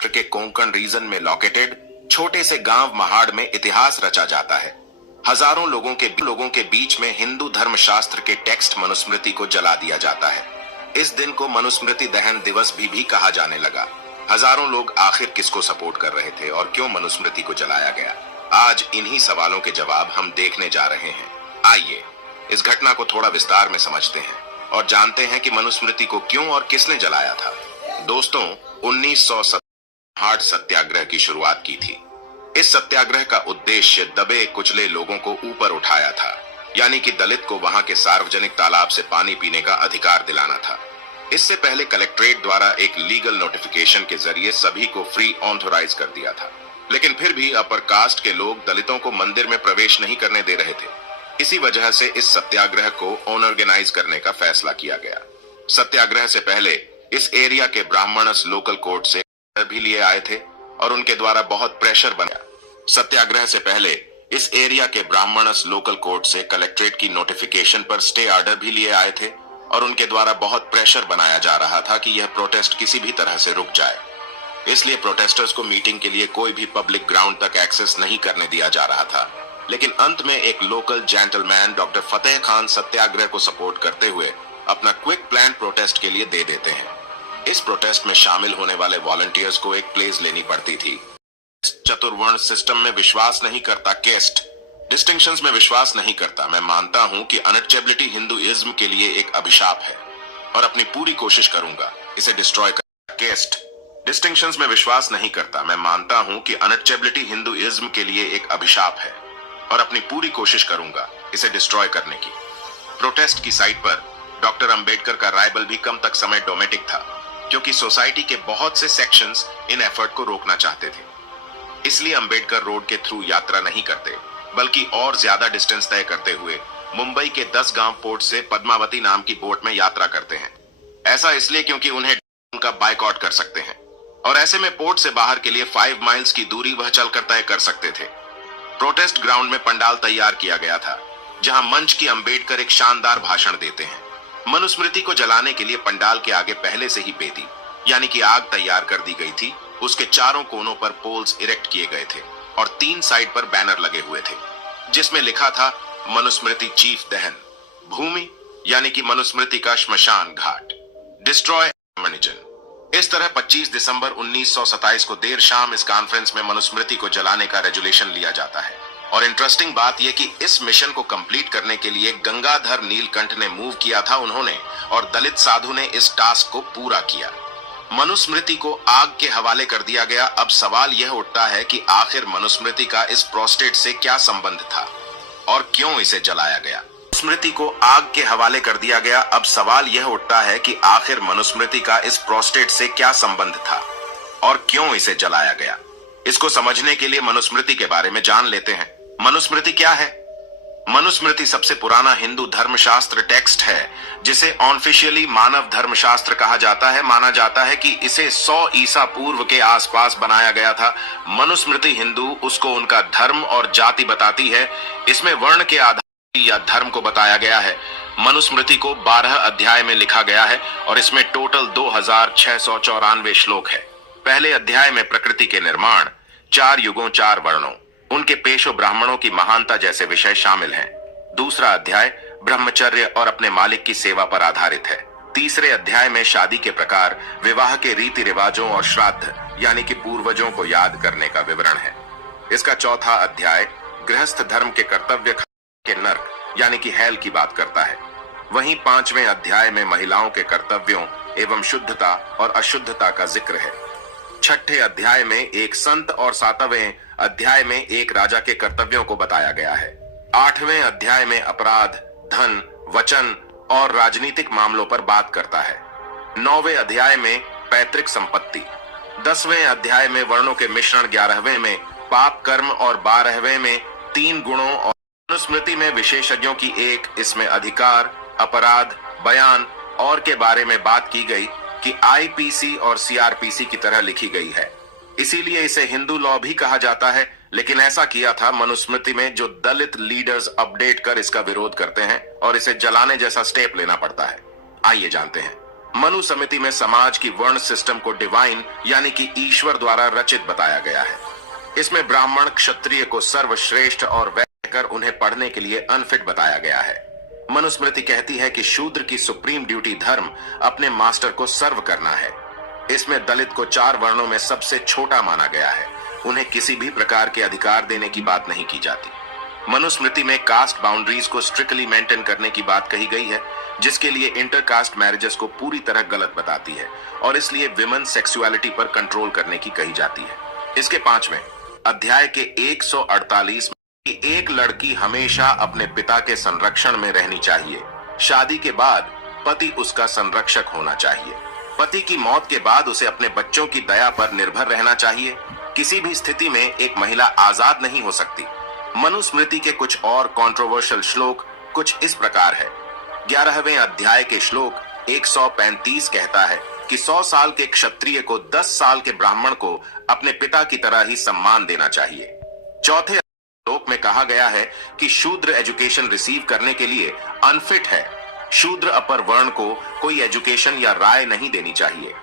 महाराष्ट्र के कोंकण रीजन में लोकेटेड छोटे से गांव महाड़ में इतिहास रचा जाता है। हजारों लोगों के बीच में हिंदू धर्मशास्त्र के टेक्स्ट मनुस्मृति को जला दिया जाता है। इस दिन को मनुस्मृति दहन दिवस भी कहा जाने लगा। हजारों लोग आखिर किसको सपोर्ट कर रहे थे और क्यों मनुस्मृति को जलाया गया? आज इन्हीं सवालों के जवाब हम देखने जा रहे हैं। आइए इस घटना को थोड़ा विस्तार में समझते हैं और जानते हैं कि मनुस्मृति को क्यों और किसने जलाया था। दोस्तों, 1917 सत्याग्रह की शुरुआत की थी। इस सत्याग्रह का उद्देश्य दबे कुचले लोगों को ऊपर उठाया था, यानी कि दलित को वहां के सार्वजनिक तालाब से पानी पीने का अधिकार दिलाना था। इससे पहले कलेक्ट्रेट द्वारा एक लीगल नोटिफिकेशन के जरिए सभी को फ्री ऑथोराइज कर दिया था, लेकिन फिर भी अपर कास्ट के लोग दलितों को मंदिर में प्रवेश नहीं करने दे रहे थे। इसी वजह से इस सत्याग्रह को ऑर्गेनाइज करने का फैसला किया गया। सत्याग्रह से पहले इस एरिया के ब्राह्मणस लोकल कोर्ट से भी लिए आए थे और उनके द्वारा बहुत प्रेशर बना। सत्याग्रह से पहले इस एरिया के ब्राह्मणस लोकल कोर्ट से कलेक्ट्रेट की नोटिफिकेशन पर स्टे ऑर्डर भी लिए आए थे और उनके द्वारा बहुत प्रेशर बनाया जा रहा था कि यह प्रोटेस्ट किसी भी तरह से रुक जाए। इसलिए प्रोटेस्टर्स को मीटिंग के लिए कोई भी पब्लिक ग्राउंड तक एक्सेस नहीं करने दिया जा रहा था। लेकिन अंत में एक लोकल जेंटलमैन डॉक्टर फतेह खान सत्याग्रह को सपोर्ट करते हुए अपना क्विक प्लान प्रोटेस्ट के लिए दे देते हैं। इस प्रोटेस्ट में शामिल होने वाले वॉलंटियर्स को एक प्लेस लेनी पड़ती थी। चतुर्वर्ण सिस्टम में विश्वास नहीं करता, केस्ट डिस्टिंक्शंस में विश्वास नहीं करता। मैं मानता हूं कि अनटचेबिलिटी हिंदुइज्म के लिए एक अभिशाप है और अपनी पूरी कोशिश करूंगा इसे डिस्ट्रॉय कर। केस्ट डिस्टिंक्शंस में विश्वास नहीं करता। मैं मानता हूं कि अनटचेबिलिटी हिंदुइज्म के लिए एक अभिशाप है और अपनी पूरी कोशिश करूंगा इसे डिस्ट्रॉय करने की। प्रोटेस्ट की साइट पर डॉक्टर अंबेडकर का राइवल भी कम तक समय डोमेटिक था, क्योंकि सोसाइटी के बहुत से सेक्शंस इन एफर्ट को रोकना चाहते थे। इसलिए अंबेडकर रोड के थ्रू यात्रा नहीं करते, बल्कि और ज्यादा डिस्टेंस तय करते हुए मुंबई के 10 गांव पोर्ट से पद्मावती नाम की बोट में यात्रा करते हैं। ऐसा इसलिए क्योंकि उन्हें उनका बाइकआउट कर सकते हैं और ऐसे में पोर्ट से बाहर के लिए 5 माइल्स की दूरी वह चलकर तय कर सकते थे। प्रोटेस्ट ग्राउंड में पंडाल तैयार किया गया था, जहां मंच की अंबेडकर एक शानदार भाषण देते हैं। मनुस्मृति को जलाने के लिए पंडाल के आगे पहले से ही बेदी यानी कि आग तैयार कर दी गई थी। उसके चारों कोनों पर पोल्स इरेक्ट किए गए थे और 3 साइड पर बैनर लगे हुए थे, जिसमें लिखा था मनुस्मृति चीफ दहन भूमि, यानी कि मनुस्मृति का श्मशान घाट, डिस्ट्रॉय मणिजन। इस तरह 25 दिसंबर 1927 को देर शाम इस कॉन्फ्रेंस में मनुस्मृति को जलाने का रेजोल्यूशन लिया जाता है। और इंटरेस्टिंग बात यह कि इस मिशन को कंप्लीट करने के लिए गंगाधर नीलकंठ ने मूव किया था उन्होंने, और दलित साधु ने इस टास्क को पूरा किया। मनुस्मृति को आग के हवाले कर दिया गया। अब सवाल यह उठता है कि आखिर मनुस्मृति का इस प्रोस्टेट से क्या संबंध था और क्यों इसे जलाया गया। मनुस्मृति को आग के हवाले कर दिया गया। अब सवाल यह उठता है कि आखिर मनुस्मृति का इस प्रोस्टेट से क्या संबंध था और क्यों इसे जलाया गया। इसको समझने के लिए मनुस्मृति के बारे में जान लेते हैं। मनुस्मृति क्या है? मनुस्मृति सबसे पुराना हिंदू धर्मशास्त्र टेक्स्ट है, जिसे ऑफिशियली मानव धर्मशास्त्र कहा जाता है। माना जाता है कि इसे 100 ईसा पूर्व के आसपास बनाया गया था। मनुस्मृति हिंदू उसको उनका धर्म और जाति बताती है। इसमें वर्ण के आधार या धर्म को बताया गया है। मनुस्मृति को 12 अध्याय में लिखा गया है और इसमें टोटल 2694 श्लोक है। पहले अध्याय में प्रकृति के निर्माण, 4 युगों 4 वर्णों, उनके पेशो ब्राह्मणों की महानता जैसे विषय शामिल हैं। दूसरा अध्याय ब्रह्मचर्य और अपने मालिक की सेवा पर आधारित है। तीसरे अध्याय में शादी के प्रकार, विवाह के रीति रिवाजों और श्राद्ध यानी कि पूर्वजों को याद करने का विवरण है। इसका चौथा अध्याय गृहस्थ धर्म के कर्तव्य के नर्क यानी कि हेल की बात करता है। वहीं 5वें अध्याय में महिलाओं के कर्तव्यों एवं शुद्धता और अशुद्धता का जिक्र है। 6ठे अध्याय में एक संत और 7वें अध्याय में एक राजा के कर्तव्यों को बताया गया है। 8वें अध्याय में अपराध, धन, वचन और राजनीतिक मामलों पर बात करता है। 9वें अध्याय में पैतृक संपत्ति, 10वें अध्याय में वर्णों के मिश्रण, 11वें में पाप कर्म और 12वें में 3 गुणों। और मनुस्मृति में विशेषज्ञों की एक इसमें अधिकार, अपराध, बयान और के बारे में बात की गई कि आईपीसी और सीआरपीसी की तरह लिखी गई है। इसीलिए इसे हिंदू लॉ भी कहा जाता है। लेकिन ऐसा किया था मनुस्मृति में जो दलित लीडर्स अपडेट कर इसका विरोध करते हैं और इसे जलाने जैसा स्टेप लेना पड़ता है। आइए जानते हैं मनुस्मृति में समाज की वर्ण सिस्टम को डिवाइन यानी कि ईश्वर द्वारा रचित बताया गया है। इसमें ब्राह्मण क्षत्रिय को सर्वश्रेष्ठ और वैश्य कर उन्हें पढ़ने के लिए अनफिट बताया गया है। मनुस्मृति कहती है कि शूद्र की सुप्रीम ड्यूटी धर्म अपने मास्टर को सर्व करना है। इसमें दलित को 4 वर्णों में सबसे छोटा माना गया है। उन्हें किसी भी प्रकार के अधिकार देने की बात नहीं की जाती। मनुस्मृति में कास्ट बाउंड्रीज को स्ट्रिक्टली मेंटेन करने की बात कही गई है, जिसके लिए इंटरकास्ट मैरिजेस को पूरी तरह गलत बताती है और इसलिए विमेन सेक्सुअलिटी पर कंट्रोल करने की कही जाती है। इसके 5वें अध्याय के 148 में एक लड़की हमेशा अपने पिता के संरक्षण में रहनी चाहिए। शादी के बाद पति उसका संरक्षक होना चाहिए। पति की मौत के बाद उसे अपने बच्चों की दया पर निर्भर रहना चाहिए। किसी भी स्थिति में एक महिला आजाद नहीं हो सकती। मनुस्मृति के कुछ और कंट्रोवर्शियल श्लोक कुछ इस प्रकार है। 11वें अध्याय के श्लोक 135 कहता है कि 100 साल के क्षत्रिय को 10 साल के ब्राह्मण को अपने पिता की तरह ही सम्मान देना चाहिए। चौथे श्लोक में कहा गया है कि शूद्र एजुकेशन रिसीव करने के लिए अनफिट है। शूद्र अपर वर्ण को कोई एजुकेशन या राय नहीं देनी चाहिए।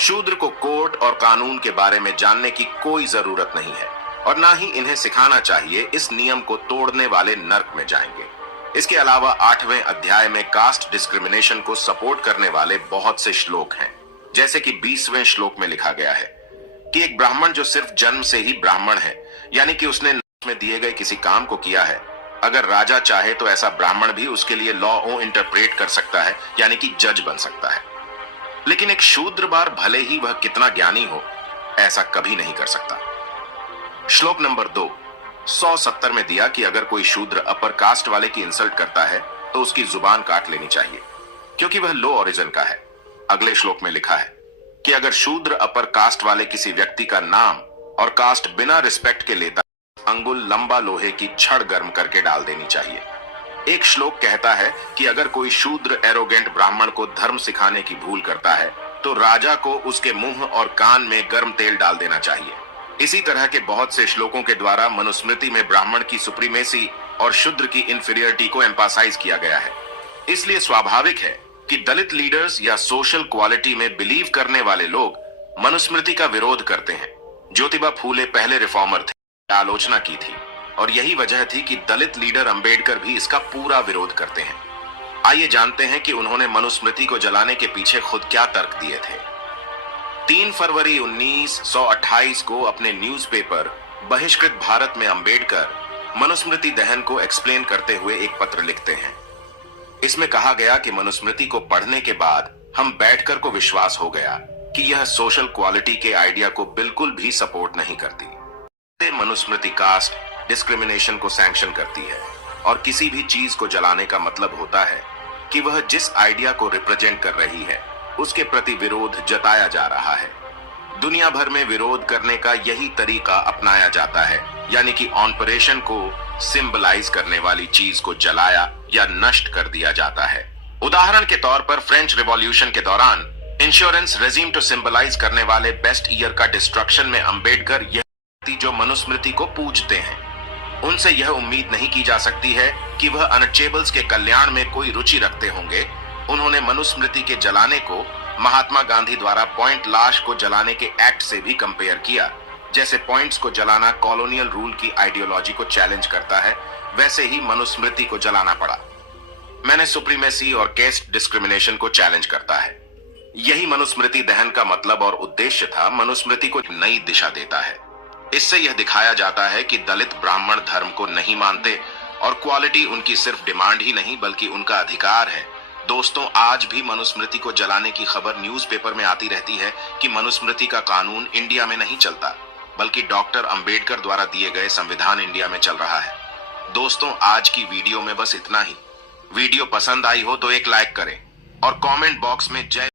शूद्र को कोर्ट और कानून के बारे में जानने की कोई जरूरत नहीं है और ना ही इन्हें सिखाना चाहिए। इस नियम को तोड़ने वाले नर्क में जाएंगे। इसके अलावा 8वें अध्याय में कास्ट डिस्क्रिमिनेशन को सपोर्ट करने वाले बहुत से श्लोक हैं, जैसे कि 20वें श्लोक में लिखा गया है कि एक ब्राह्मण जो सिर्फ जन्म से ही ब्राह्मण है, यानी कि उसने में दिए गए किसी काम को किया है, अगर राजा चाहे तो ऐसा ब्राह्मण भी उसके लिए लॉ को इंटरप्रेट कर सकता है, यानी कि जज बन सकता है। लेकिन एक शूद्र बार भले ही वह कितना ज्ञानी हो, ऐसा कभी नहीं कर सकता। श्लोक नंबर 2 170 में दिया कि अगर कोई शूद्र अपर कास्ट वाले की इंसल्ट करता है तो उसकी जुबान काट लेनी चाहिए, क्योंकि वह लो ओरिजिन का है। अगले श्लोक में लिखा है कि अगर शूद्र अपर कास्ट वाले किसी व्यक्ति का नाम और कास्ट बिना रिस्पेक्ट के लेता, अंगुल लंबा लोहे की छड़ गर्म करके डाल देनी चाहिए। एक श्लोक कहता है कि अगर कोई शूद्र एरोगेंट ब्राह्मण को धर्म सिखाने की भूल करता है तो राजा को उसके मुंह और कान में गर्म तेल डाल देना चाहिए। इसी तरह के बहुत से श्लोकों के द्वारा मनुस्मृति में ब्राह्मण की सुप्रीमेसी और शूद्र की इंफीरियरिटी को एम्फासाइज किया गया है। इसलिए स्वाभाविक है कि दलित लीडर्स या सोशल क्वालिटी में बिलीव करने वाले लोग मनुस्मृति का विरोध करते हैं। ज्योतिबा फूले पहले रिफॉर्मर थे, आलोचना की थी और यही वजह थी कि दलित लीडर अंबेडकर भी इसका पूरा विरोध करते हैं। आइए जानते हैं कि उन्होंने मनुस्मृति को जलाने के पीछे खुद क्या तर्क दिए थे। 3 फरवरी 1928 को अपने न्यूज़पेपर बहिष्कृत भारत में अंबेडकर मनुस्मृति दहन को एक्सप्लेन करते हुए एक पत्र लिखते हैं। इसमें कहा गया कि मनुस्मृति को पढ़ने के बाद हम बैठकर को विश्वास हो गया कि यह सोशल क्वालिटी के आइडिया को बिल्कुल भी सपोर्ट नहीं करती। मनुस्मृति कास्ट डिस्क्रिमिनेशन को सैंक्शन करती है और किसी भी चीज को जलाने का मतलब होता है कि वह जिस आइडिया को रिप्रेजेंट कर रही है उसके प्रति विरोध जताया जा रहा है। दुनिया भर में विरोध करने का यही तरीका अपनाया जाता है, यानी कि ऑपरेशन को सिंबलाइज करने वाली चीज को जलाया या नष्ट कर दिया जाता है। उदाहरण के तौर पर फ्रेंच रिवॉल्यूशन के दौरान इंश्योरेंस रेजिम को सिंबलाइज करने वाले बेस्ट ईयर का डिस्ट्रक्शन में अंबेडकर यह जो मनुस्मृति को पूजते हैं, उनसे यह उम्मीद नहीं की जा सकती है कि वह अनटचेबल्स के कल्याण में कोई रुचि रखते होंगे। उन्होंने मनुस्मृति के जलाने को महात्मा गांधी द्वारा पॉइंट लाश को जलाने के एक्ट से भी कंपेयर किया। जैसे पॉइंट्स को जलाना कॉलोनियल रूल की आइडियोलॉजी को चैलेंज करता है, वैसे ही मनुस्मृति को जलाना पड़ा। मैंने सुप्रीमेसी और केस्ट डिस्क्रिमिनेशन को चैलेंज करता है। यही मनुस्मृति दहन का मतलब और उद्देश्य था। मनुस्मृति को नई दिशा देता है। इससे यह दिखाया जाता है कि दलित ब्राह्मण धर्म को नहीं मानते और क्वालिटी उनकी सिर्फ डिमांड ही नहीं बल्कि उनका अधिकार है। दोस्तों, आज भी मनुस्मृति को जलाने की खबर न्यूज़पेपर में आती रहती है कि मनुस्मृति का कानून इंडिया में नहीं चलता, बल्कि डॉक्टर अंबेडकर द्वारा दिए गए संविधान इंडिया में चल रहा है। दोस्तों, आज की वीडियो में बस इतना ही। वीडियो पसंद आई हो तो एक लाइक करें और कमेंट बॉक्स में जय